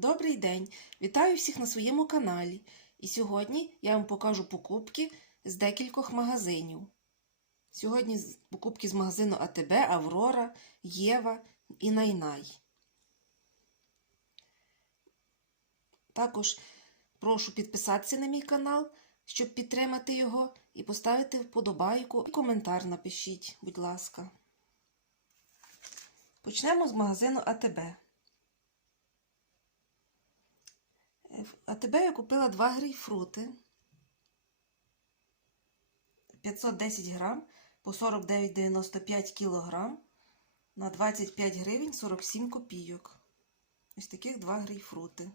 Добрий день! Вітаю всіх на своєму каналі. І сьогодні я вам покажу покупки з декількох магазинів. Сьогодні покупки з магазину АТБ, Аврора, Єва і Найнай. Також прошу підписатися на мій канал, щоб підтримати його, і поставити вподобайку і коментар напишіть, будь ласка. Почнемо з магазину АТБ. Е, в АТБ я купила два грейпфрути 510 грам по 49,95 кілограм на 25 гривень 47 копійок. Ось таких два грейпфрути.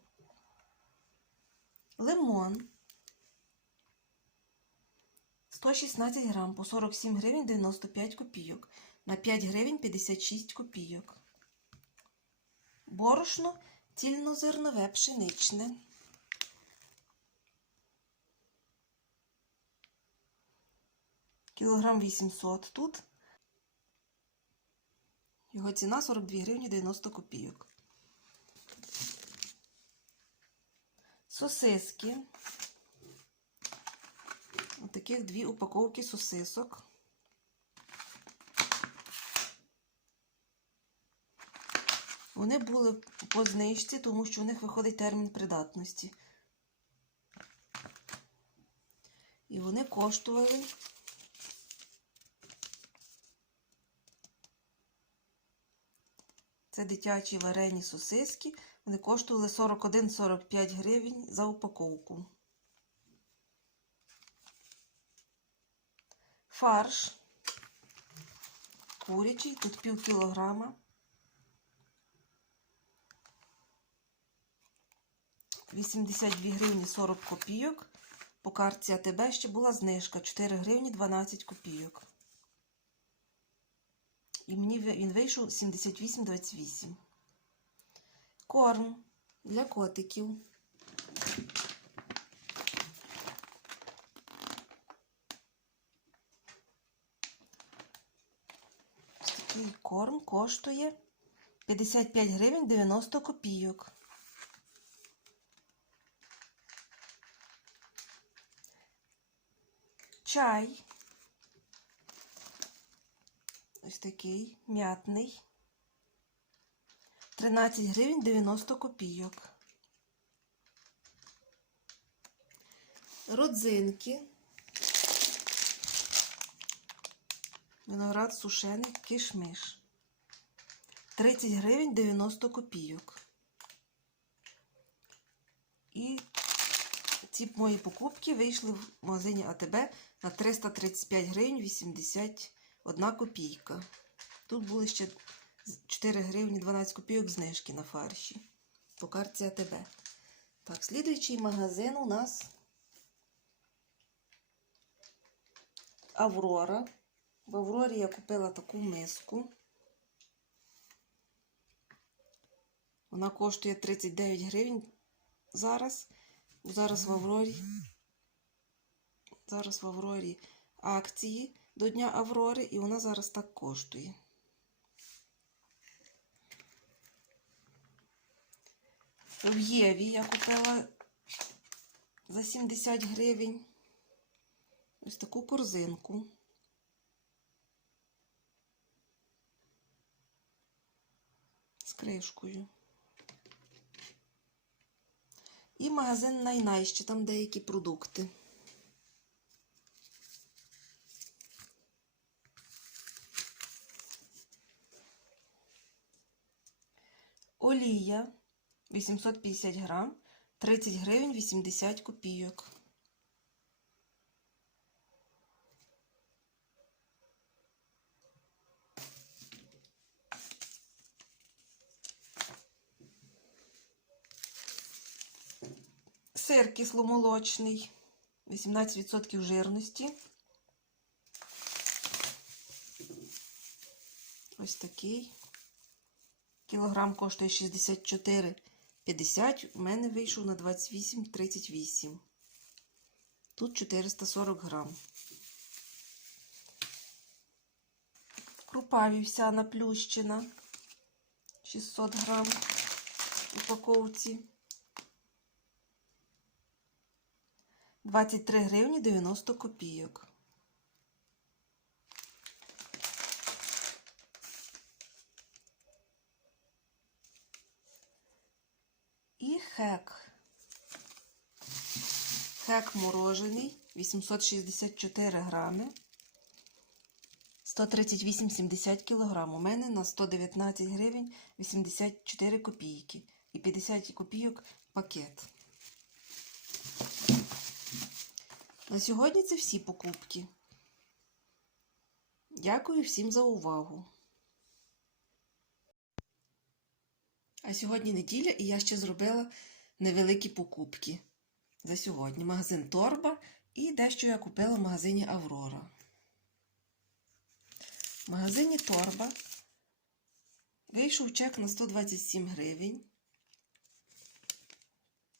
Лимон 116 грам по 47 гривень 95 копійок на 5 гривень 56 копійок. Борошно цільнозернове пшеничне. Кілограм 800 тут. Його ціна 42 гривні 90 копійок. Сосиски. Отаких дві упаковки сосисок. Вони були по знижці, тому що у них виходить термін придатності. І вони коштували Це дитячі варені сосиски. Вони коштували 41-45 гривень за упаковку. Фарш. Курячий, тут пів кілограма. 82 гривні 40 копійок. По картці АТБ ще була знижка 4 гривні 12 копійок. І мені він вийшов 78,28. Корм для котиків. Корм коштує 55 гривень 90 копійок. Чай. Ось такий м'ятний. 13 гривень 90 копійок. Родзинки. Виноград сушений кишмиш. 30 гривень 90 копійок. І ці мої покупки вийшли в магазині АТБ на 335 гривень 81 копійка. Тут були ще 4 гривні 12 копійок знижки на фарші. По карті АТБ. Так, слідуючий магазин у нас Аврора. В Аврорі я купила таку миску. Вона коштує 39 гривень зараз. Зараз в Аврорі. Зараз в Аврорі акції до Дня Аврори, і вона зараз так коштує. В Єві я купила за 70 гривень ось таку корзинку. З кришкою. І магазин Найнай, ще там деякі продукти. Олія 850 грам, 30 гривень 80 копійок. Сир кисломолочний, 18% жирності. Ось такий. Кілограм коштує 64,50. У мене вийшов на 28,38. Тут 440 грам. Крупа вівсяна плющина 600 грам в упаковці. 23 гривні 90 копійок. І хек. Хек морожений 864 грами. 138,70 кг. У мене на 119 гривень 84 копійки. І 50 копійок пакет. На сьогодні це всі покупки. Дякую всім за увагу. А сьогодні неділя, і я ще зробила невеликі покупки за сьогодні. Магазин Торба і дещо я купила в магазині Аврора. В магазині Торба вийшов чек на 127 гривень.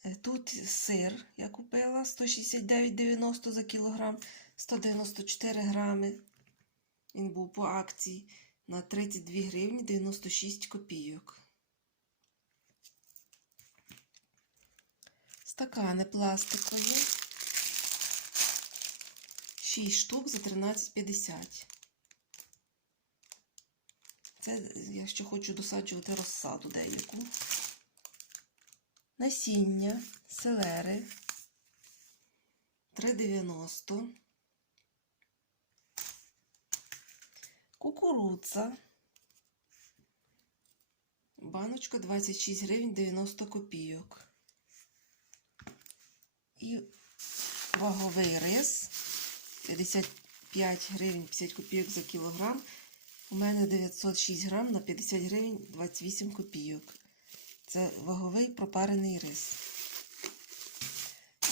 Е, Тут сир я купила 169,90 за кілограм, 194 грами. Він був по акції на 32 гривні 96 копійок. Стакани пластикові. 6 штук за 13,50. Це я ще хочу досаджувати розсаду деяку. Насіння, селери 3,90. Кукурудза. Баночка 26 гривень 90 копійок. І ваговий рис 55 гривень 50 копійок за кілограм. У мене 906 грам на 50 гривень 28 копійок. Це ваговий пропарений рис.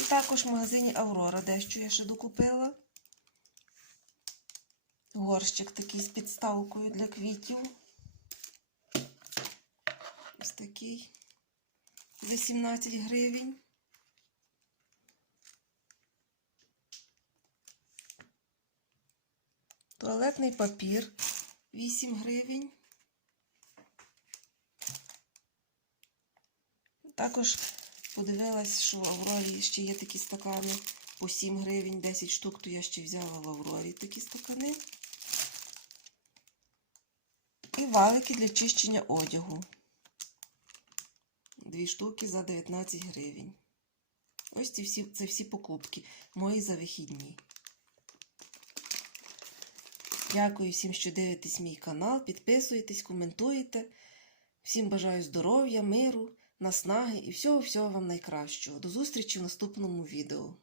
І також в магазині Аврора дещо я ще докупила. Горщик такий з підставкою для квітів. Ось такий за 17 гривень. Туалетний папір 8 гривень. Також подивилась, що в Аврорі ще є такі стакани по 7 гривень, 10 штук, то я ще взяла в Аврорі такі стакани. І валики для чищення одягу. Дві штуки за 19 гривень. Ось ці всі, це всі покупки мої за вихідні. Дякую всім, що дивитесь мій канал. Підписуєтесь, коментуєте. Всім бажаю здоров'я, миру, наснаги і всього-всього вам найкращого. До зустрічі в наступному відео.